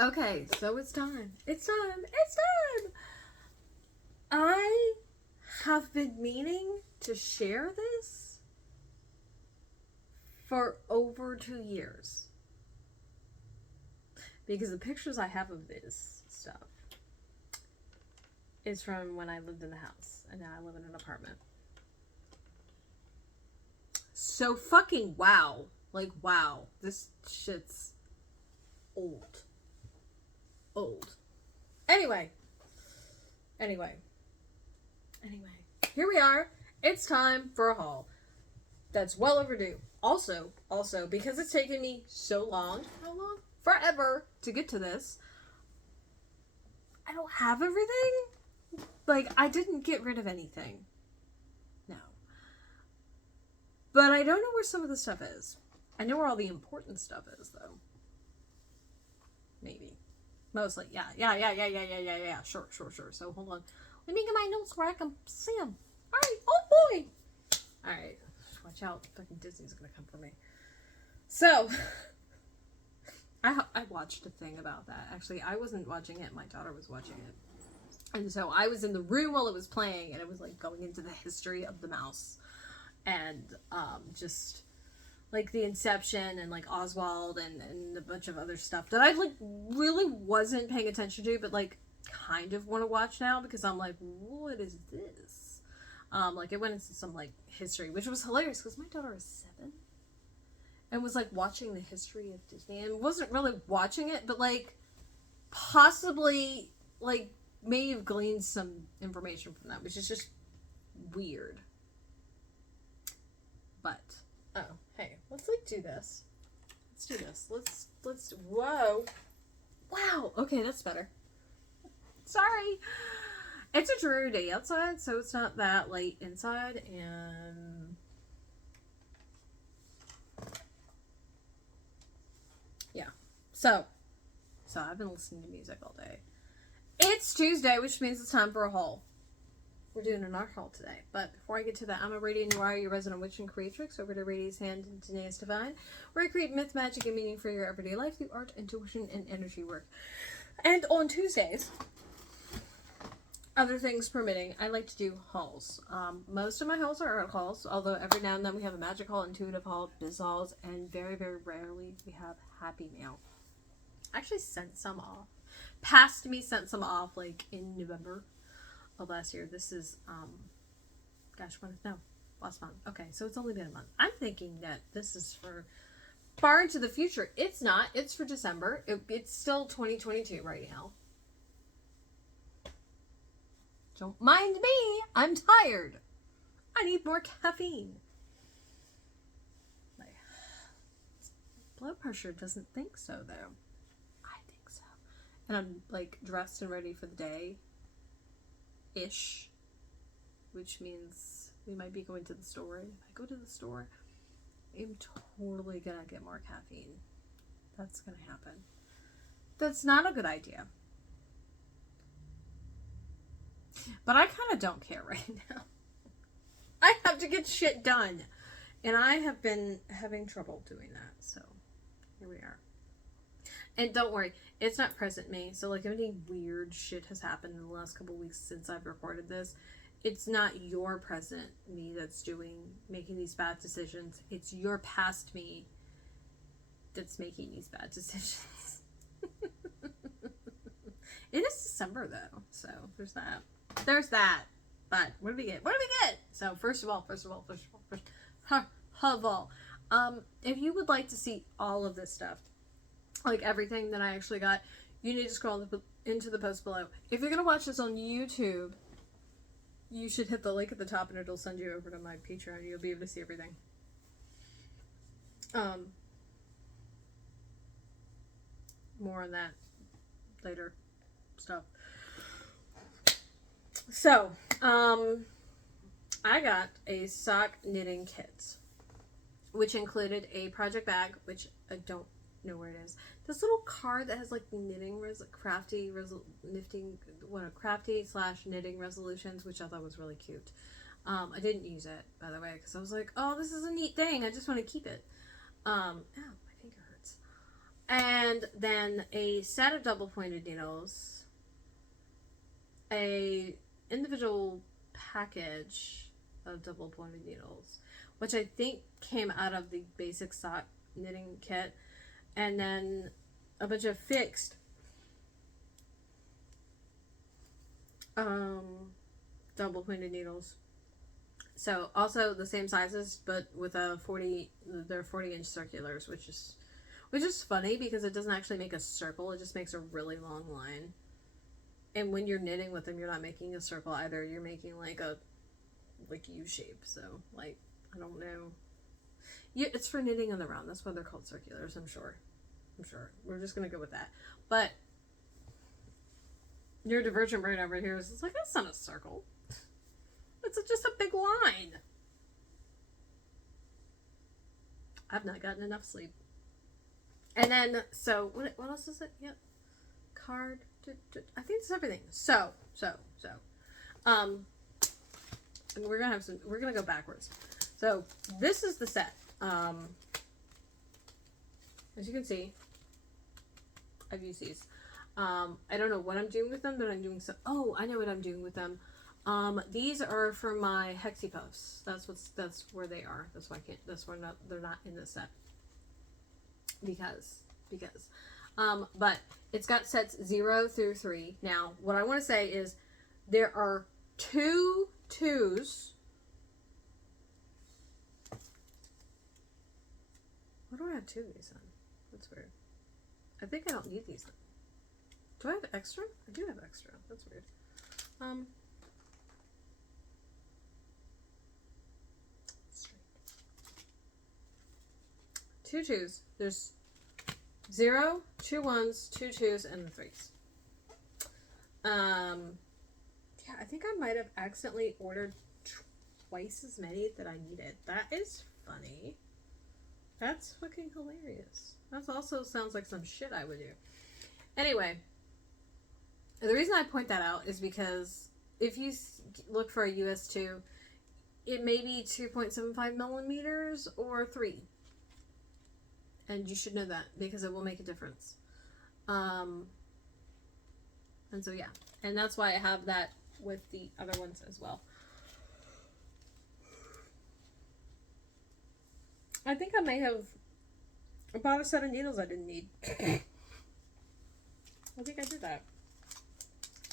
Okay, so it's time. It's time. It's time. I have been meaning to share this for over 2 years. Because the pictures I have of this stuff is from when I lived in the house. And now I live in an apartment. So fucking wow. Like, wow. This shit's old. Old. Anyway. Here we are. It's time for a haul. That's well overdue. Also, because it's taken me so long, how long? Forever to get to this. I don't have everything. Like, I didn't get rid of anything. No. But I don't know where some of the stuff is. I know where all the important stuff is, though. Maybe. Mostly. Yeah. Sure. So, hold on. Let me get my notes where I can see them. Alright. Oh, boy. Alright. Watch out. Fucking Disney's gonna come for me. So, I watched a thing about that. Actually, I wasn't watching it. My daughter was watching it. And so, I was in the room while it was playing, and it was, like, going into the history of the mouse. And, just... like the Inception and like Oswald and a bunch of other stuff that I like really wasn't paying attention to, but like kind of want to watch now because I'm like, what is this? Like it went into some like history, which was hilarious because my daughter is 7 and was like watching the history of Disney and wasn't really watching it, but like possibly like may have gleaned some information from that, which is just weird. But oh, hey, let's like do this. Let's do this. Let's whoa. Wow. Okay, that's better. Sorry. It's a dreary day outside, so it's not that late inside, and yeah. So I've been listening to music all day. It's Tuesday, which means it's time for a haul. We're doing an art haul today, but before I get to that, I'm Aradia Noir, your resident witch and creatrix, over to Radia's Hand and Danae's Divine, where I create myth, magic, and meaning for your everyday life through art, intuition, and energy work. And on Tuesdays, other things permitting, I like to do hauls. Most of my hauls are art hauls, although every now and then we have a magic haul, intuitive haul, biz hauls, and very, very rarely we have happy mail. I actually sent some off. Past me sent some off, like, in November of last year. This is last month. Okay, so it's only been a month. I'm thinking that this is for far into the future. It's not. It's for December. It's still 2022 right now. Don't mind me. I'm tired. I need more caffeine. My blood pressure doesn't think so, though. I think so. And I'm like dressed and ready for the day. Ish, which means we might be going to the store. If I go to the store, I'm totally gonna get more caffeine. That's gonna happen. That's not a good idea. But I kind of don't care right now. I have to get shit done. And I have been having trouble doing that. So, here we are. And don't worry, it's not present me. So, like, if any weird shit has happened in the last couple weeks since I've recorded this, it's not your present me that's making these bad decisions. It's your past me that's making these bad decisions. It is December, though. So, there's that. But, what do we get? So, first of all, if you would like to see all of this stuff, like everything that I actually got, you need to scroll into the post below. If you're going to watch this on YouTube, you should hit the link at the top and it'll send you over to my Patreon. You'll be able to see everything. More on that later stuff. So, I got a sock knitting kit, which included a project bag, which I don't know where it is. This little card that has like knitting crafty / knitting resolutions, which I thought was really cute. I didn't use it, by the way, because I was like, oh, this is a neat thing. I just want to keep it. Ow, my finger hurts. And then a set of double pointed needles, a individual package of double pointed needles, which I think came out of the basic sock knitting kit, and then a bunch of fixed double pointed needles. So also the same sizes, but with a 40, they're 40-inch circulars, which is funny because it doesn't actually make a circle, it just makes a really long line. And when you're knitting with them, you're not making a circle either, you're making like a U shape. So like, I don't know. Yeah, it's for knitting on the round. That's why they're called circulars, I'm sure. We're just gonna go with that. But your divergent braid over here is like, that's not a circle. It's just a big line. I've not gotten enough sleep. And then, so what else is it? Yep. Card. I think it's everything. So. And we're gonna go backwards. So this is the set. As you can see, I've used these. I don't know what I'm doing with them, but I'm doing some. Oh, I know what I'm doing with them. These are for my Hexie Puffs. That's where they are. That's why I can't. That's why they're not in this set. Because. But it's got sets 0 through 3. Now, what I want to say is there are 2 twos. Why do I have 2 of these then? That's weird. I think I don't need these then. Do I have extra? I do have extra. That's weird. Two twos. There's 0, 2 1s, 2 2s, and the 3s. Yeah, I think I might have accidentally ordered twice as many that I needed. That is funny. That's fucking hilarious. That also sounds like some shit I would do. Anyway, the reason I point that out is because if you look for a US2, it may be 2.75 millimeters or 3. And you should know that because it will make a difference. And so, yeah. And that's why I have that with the other ones as well. I think I may have bought a set of needles I didn't need. I think I did that.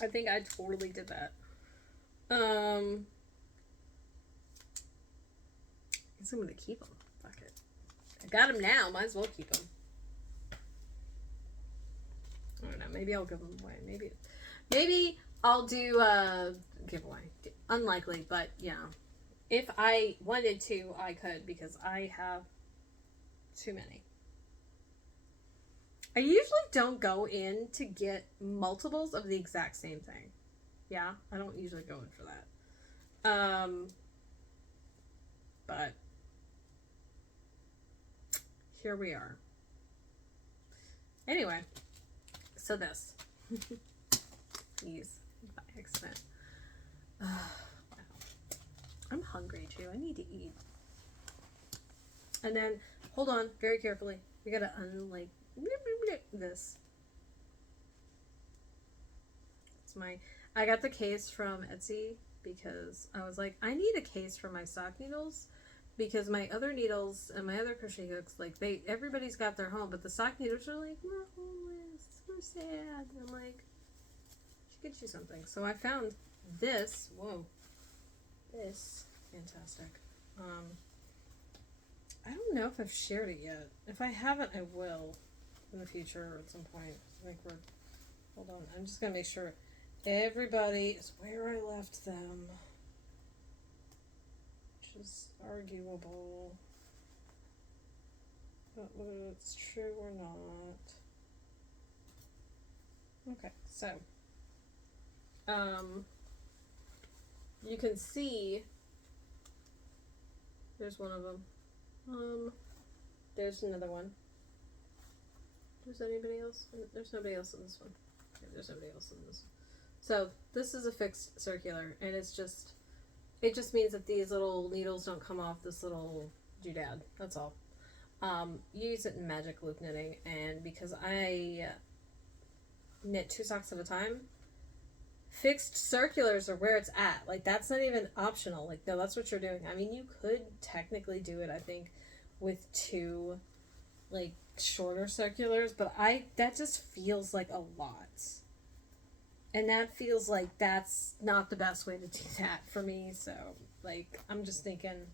I think I totally did that. I guess I'm going to keep them. Fuck it. I got them now. Might as well keep them. I don't know. Maybe I'll give them away. Maybe I'll do a giveaway. Unlikely, but yeah. If I wanted to, I could because I have too many. I usually don't go in to get multiples of the exact same thing. Yeah, I don't usually go in for that. But here we are. Anyway, so this. These by accident. Wow. I'm hungry too. I need to eat. And then, hold on, very carefully. We gotta unlike this. It's I got the case from Etsy because I was like, I need a case for my sock needles because my other needles and my other crochet hooks, like everybody's got their home, but the sock needles are like, we're homeless, we're sad. And I'm like, I should get you something. So I found this. Whoa. This. Fantastic. I don't know if I've shared it yet. If I haven't, I will in the future or at some point. I think hold on. I'm just going to make sure everybody is where I left them. Which is arguable. But whether it's true or not. Okay, so. You can see there's one of them. There's another one. There's anybody else? There's nobody else in this one. Okay, there's nobody else in this. So this is a fixed circular, and it just means that these little needles don't come off this little doodad. That's all. use it in magic loop knitting, and because I knit 2 socks at a time, fixed circulars are where it's at. Like, that's not even optional. Like, no, that's what you're doing. I mean, you could technically do it, I think, with 2, like, shorter circulars, but that just feels like a lot. And that feels like that's not the best way to do that for me. So, like, I'm just thinking,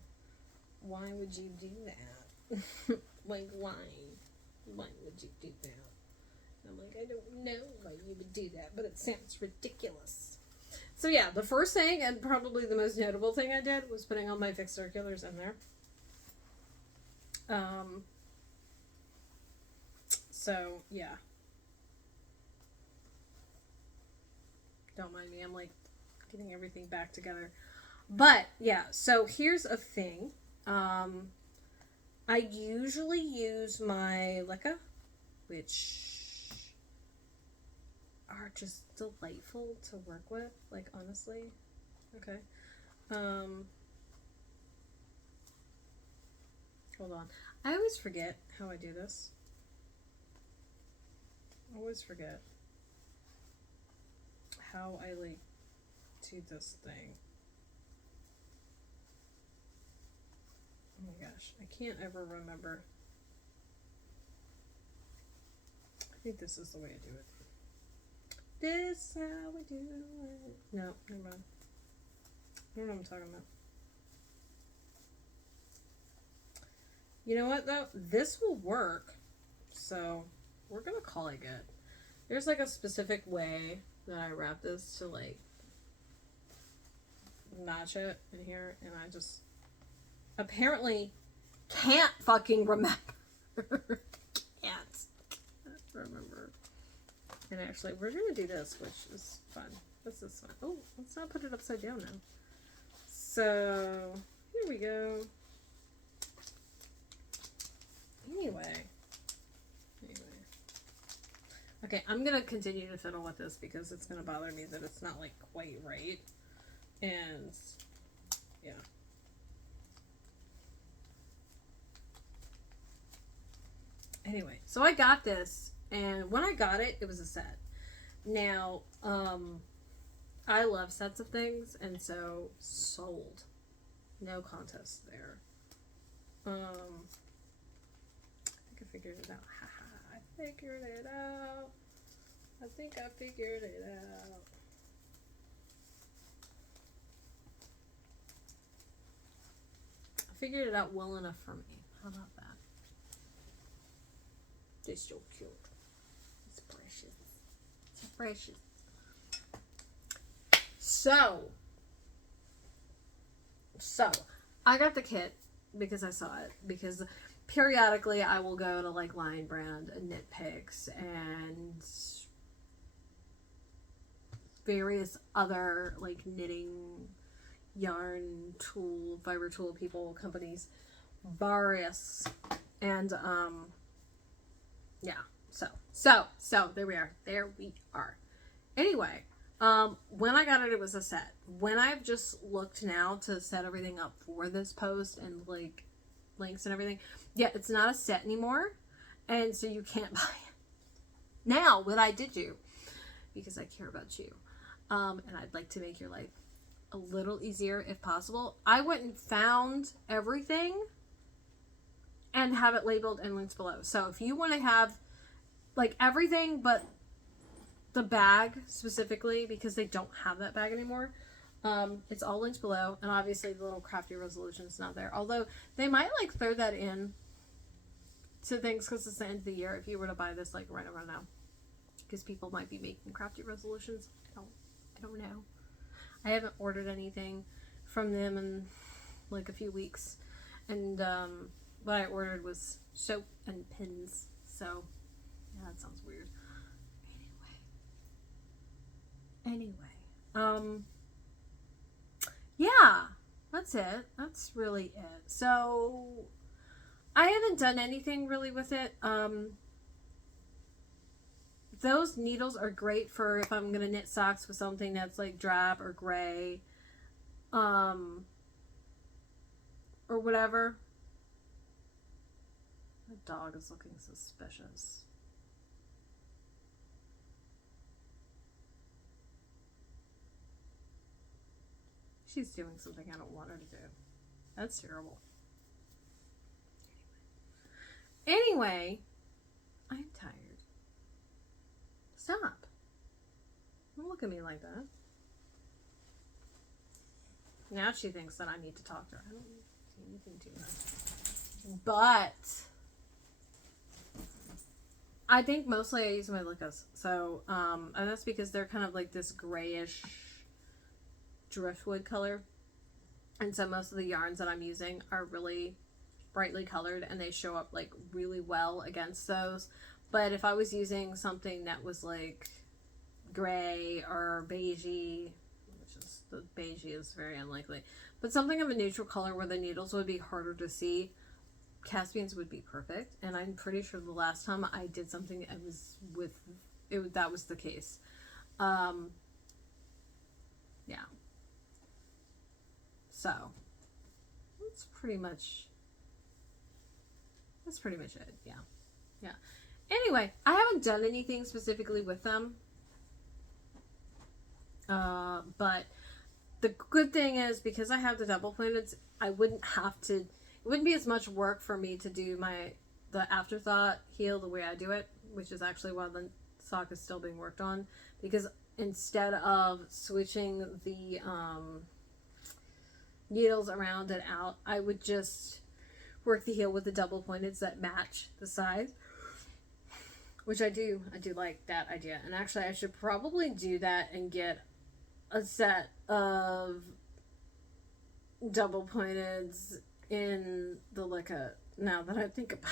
why would you do that? Like, why? Why would you do that? I'm like, I don't know why you would do that, but it sounds ridiculous. So yeah, the first thing, and probably the most notable thing I did, was putting all my fixed circulars in there. So yeah. Don't mind me, I'm like getting everything back together. But yeah, so here's a thing. I usually use my Lykke, which are just delightful to work with, like, honestly. Okay. Hold on. I always forget how I do this. I always forget how I, like, do this thing. Oh my gosh, I can't ever remember. I think this is the way I do it. This is how we do it. No, never mind. I don't know what I'm talking about. You know what, though? This will work. So, we're gonna call it good. There's, like, a specific way that I wrap this to, like, match it in here. And I just apparently can't fucking remember. can't remember. And actually, we're gonna do this, which is fun. This is fun. Oh, let's not put it upside down now. So, here we go. Anyway. Okay, I'm gonna continue to fiddle with this because it's gonna bother me that it's not, like, quite right. And, yeah. Anyway, so I got this, and when I got it, it was a set. Now, I love sets of things, and so sold. No contest there. I think I figured it out. Haha, I figured it out. I think I figured it out. I figured it out well enough for me. How about that? It's so cute. It's precious. It's precious. So, I got the kit because I saw it. Because periodically I will go to, like, Lion Brand and Knit Picks and various other, like, knitting, yarn tool, fiber tool people, companies. Various. And, yeah. So, there we are. There we are. Anyway, when I got it, it was a set. When I've just looked now to set everything up for this post and, like, links and everything, yeah, it's not a set anymore, and so you can't buy it. Now, what I did do, because I care about you, and I'd like to make your life a little easier if possible, I went and found everything and have it labeled and linked below. So if you want to have, like, everything but the bag specifically, because they don't have that bag anymore, it's all linked below. And obviously the little crafty resolution is not there, although they might, like, throw that in to things because it's the end of the year if you were to buy this, like, right around now, because people might be making crafty resolutions. I don't know. I haven't ordered anything from them in, like, a few weeks, and what I ordered was soap and pins. So yeah, that sounds weird. Anyway, yeah, that's it. That's really it. So I haven't done anything really with it. Those needles are great for if I'm gonna knit socks with something that's, like, drab or gray, or whatever. That dog is looking suspicious. She's doing something I don't want her to do. That's terrible. Anyway, I'm tired. Stop. Don't look at me like that. Now she thinks that I need to talk to her. I don't see anything to her. But I think mostly I use my Lykkes. So, and that's because they're kind of like this grayish driftwood color. And so most of the yarns that I'm using are really brightly colored and they show up like really well against those. But if I was using something that was like gray or beigey, which is the beigey is very unlikely, but something of a neutral color where the needles would be harder to see, Caspians would be perfect. And I'm pretty sure the last time I did something I was with it, that was the case. Yeah. So that's pretty much it. Yeah. Anyway, I haven't done anything specifically with them. But the good thing is because I have the double pointed, I wouldn't have to, it wouldn't be as much work for me to do the afterthought heel the way I do it, which is actually while the sock is still being worked on, because instead of switching the needles around and out, I would just work the heel with the double pointeds that match the size, which I do like that idea. And actually I should probably do that and get a set of double pointeds in the Lykke now that I think about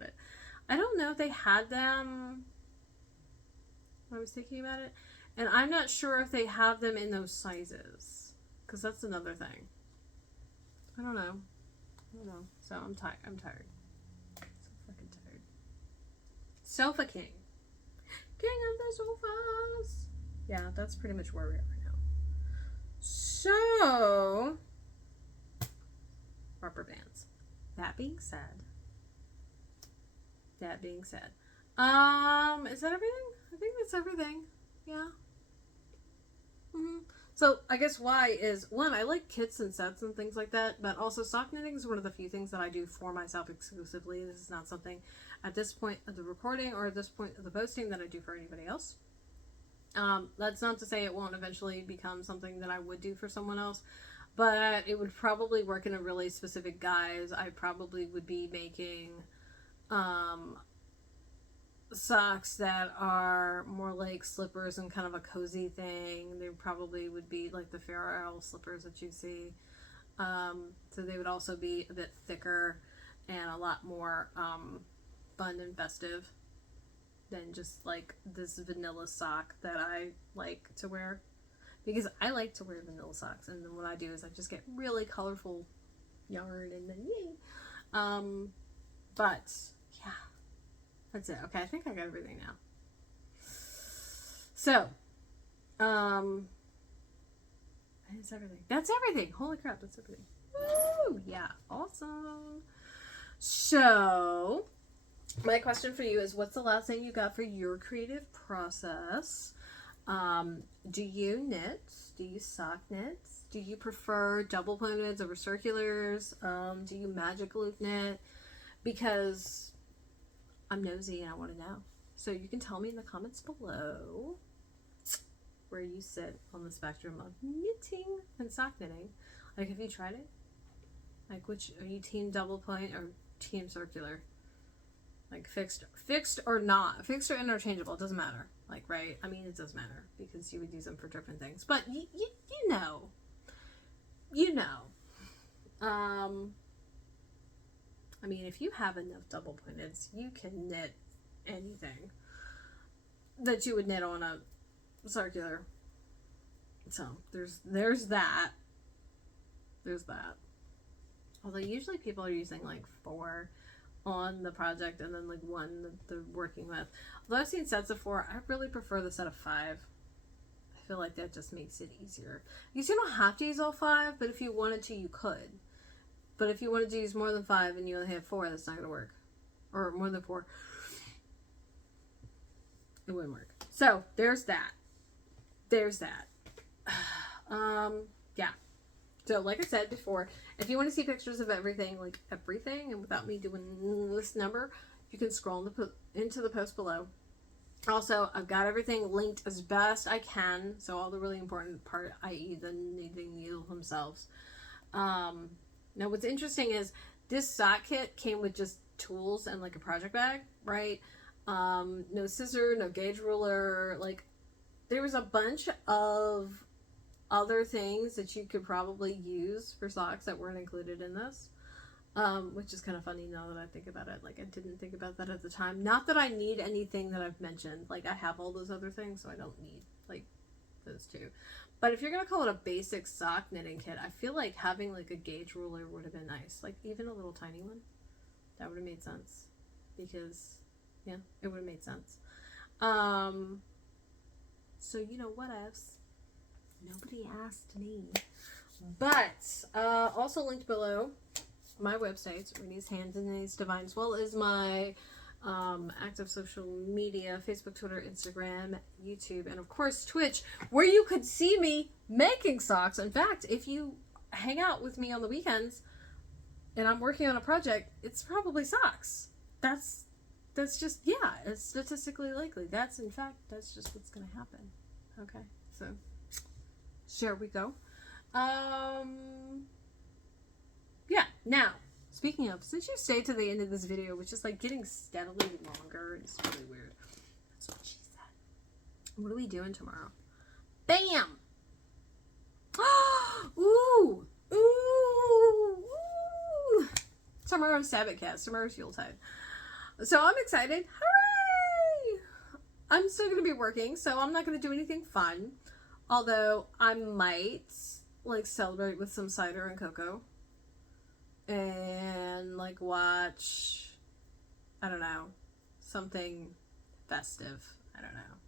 it. I don't know if they had them when I was thinking about it, and I'm not sure if they have them in those sizes, because that's another thing. I don't know. So I'm tired. So fucking tired. Sofa King. King of the sofas. Yeah, that's pretty much where we're at right now. So, rubber bands. That being said, is that everything? I think that's everything. Yeah. So I guess why is, one, I like kits and sets and things like that, but also sock knitting is one of the few things that I do for myself exclusively. This is not something at this point of the recording or at this point of the posting that I do for anybody else. That's not to say it won't eventually become something that I would do for someone else, but it would probably work in a really specific guise. I probably would be making socks that are more like slippers and kind of a cozy thing. They probably would be like the Fair Isle slippers that you see. So they would also be a bit thicker and a lot more fun and festive than just like this vanilla sock that I like to wear, because I like to wear vanilla socks, and then what I do is I just get really colorful yarn and then yay. But yeah, that's it. Okay, I think I got everything now. So, that's everything. That's everything. Holy crap, that's everything. Woo! Yeah, awesome. So, my question for you is, what's the last thing you got for your creative process? Do you knit? Do you sock knit? Do you prefer double pointeds over circulars? Do you magic loop knit? Because I'm nosy and I want to know. So you can tell me in the comments below where you sit on the spectrum of knitting and sock knitting. Like, have you tried it? Like, which are you, team double point or team circular? Like fixed or not, fixed or interchangeable, it doesn't matter. Like, right? I mean, it does matter because you would use them for different things. But you know. I mean, if you have enough double pointeds, you can knit anything that you would knit on a circular. So there's that. Although usually people are using like 4 on the project and then like 1 that they're working with. Although I've seen sets of 4, I really prefer the set of 5. I feel like that just makes it easier. Because you don't have to use all 5, but if you wanted to, you could. But if you wanted to use more than 5 and you only have 4, that's not going to work. Or more than 4. It wouldn't work. So, there's that. There's that. Yeah. So, like I said before, if you want to see pictures of everything, like everything, and without me doing this number, you can scroll into the post below. Also, I've got everything linked as best I can. So, all the really important part, i.e. the knitting needle themselves. Now, what's interesting is this sock kit came with just tools and like a project bag, right? No scissor, no gauge ruler. Like, there was a bunch of other things that you could probably use for socks that weren't included in this, which is kind of funny now that I think about it. Like, I didn't think about that at the time. Not that I need anything that I've mentioned. Like, I have all those other things, so I don't need like those two. But if you're gonna call it a basic sock knitting kit, I feel like having like a gauge ruler would have been nice. Like, even a little tiny one, that would have made sense, because yeah, it would have made sense. So you know what else? Nobody asked me. But also linked below, my websites, Rennie's Hands and Rennie's Divine, as well as my active social media, Facebook, Twitter, Instagram, YouTube, and of course Twitch, where you could see me making socks. In fact, if you hang out with me on the weekends and I'm working on a project, it's probably socks. That's just, yeah, it's statistically likely. That's just what's gonna happen. Okay, so there we go. Yeah, now, speaking of, since you stayed to the end of this video, which is like getting steadily longer, it's really weird. That's what she said. What are we doing tomorrow? Bam! Ooh! Ooh! Ooh! Tomorrow's Sabbath, tomorrow's Yuletide. So I'm excited. Hooray! I'm still going to be working, so I'm not going to do anything fun. Although I might like celebrate with some cider and cocoa. And like watch, I don't know, something festive. I don't know.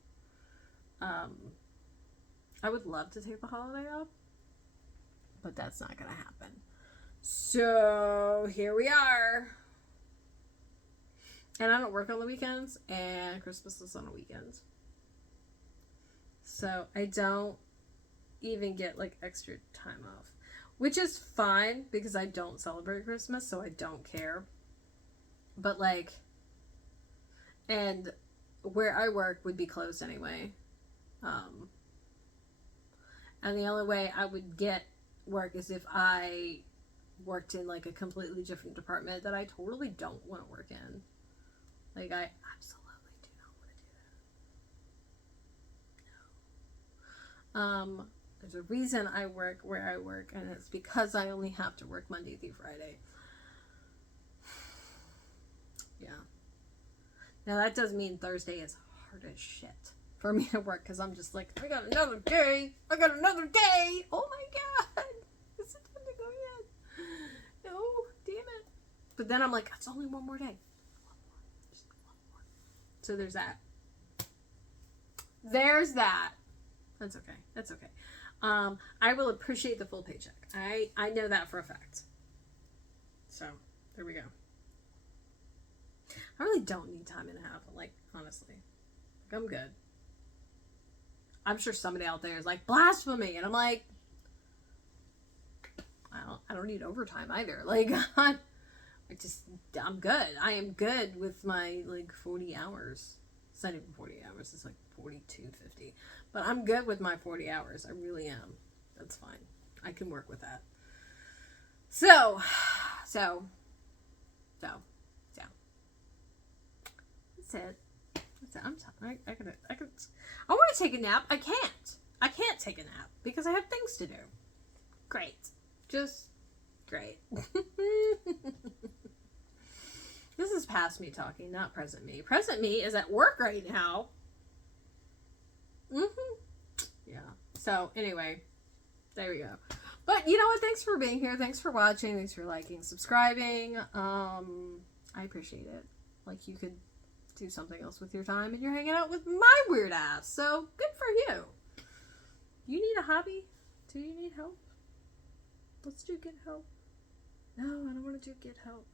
I would love to take the holiday off, but that's not gonna happen. So here we are. And I don't work on the weekends, and Christmas is on the weekends. So I don't even get like extra time off. Which is fine, because I don't celebrate Christmas, so I don't care. But like, and where I work would be closed anyway. And the only way I would get work is if I worked in like a completely different department that I totally don't want to work in. Like, I absolutely do not want to do that. No. There's a reason I work where I work, and it's because I only have to work Monday through Friday. Yeah. Now, that does mean Thursday is hard as shit for me to work, because I'm just like, I got another day. Oh my God. Is it time to go yet? No, damn it. But then I'm like, it's only one more day. Just one more. So there's that. There's that. That's okay. That's okay. I will appreciate the full paycheck. I know that for a fact. So, there we go. I really don't need time and a half, like, honestly. Like, I'm good. I'm sure somebody out there is like, blasphemy! And I'm like, I don't need overtime either. Like, I'm good. I am good with my, like, 40 hours. It's not even 40 hours. It's like 42.50. But I'm good with my 40 hours. I really am. That's fine. I can work with that. So. That's it. That's it. I'm tired. I want to take a nap. I can't take a nap because I have things to do. Great. Just great. This is past me talking, not present me. Present me is at work right now. Yeah. So, anyway, there we go. But, you know what? Thanks for being here. Thanks for watching. Thanks for liking, subscribing. I appreciate it. Like, you could do something else with your time, and you're hanging out with my weird ass. So, good for you. You need a hobby? Do you need help? Let's do get help. No, I don't want to do get help.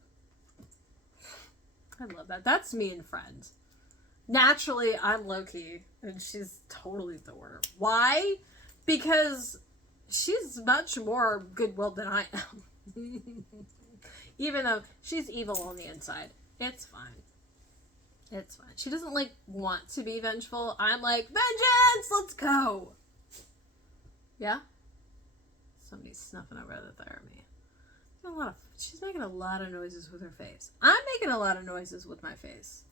I love that. That's me and Friends. Naturally, I'm low-key, and she's totally Thor. Why? Because she's much more good-willed than I am. Even though she's evil on the inside. It's fine. It's fine. She doesn't, like, want to be vengeful. I'm like, vengeance! Let's go! Yeah? Somebody's snuffing over the therapy. She's making a lot of noises with her face. I'm making a lot of noises with my face.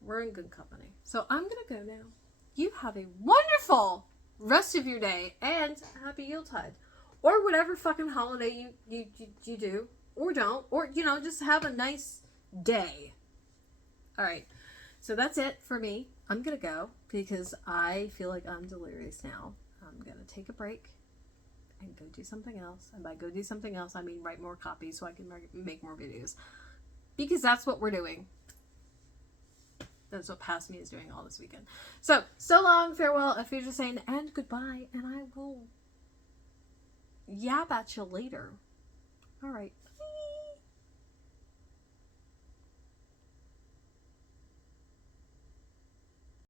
We're in good company. So I'm going to go now. You have a wonderful rest of your day and happy Yuletide. Or whatever fucking holiday you do. Or don't. Or, just have a nice day. Alright. So that's it for me. I'm going to go because I feel like I'm delirious now. I'm going to take a break and go do something else. And by go do something else, I mean write more copies so I can make more videos. Because that's what we're doing. That's what Past Me is doing all this weekend. So long, farewell, a future saying, and goodbye. And I will yap at you later. All right.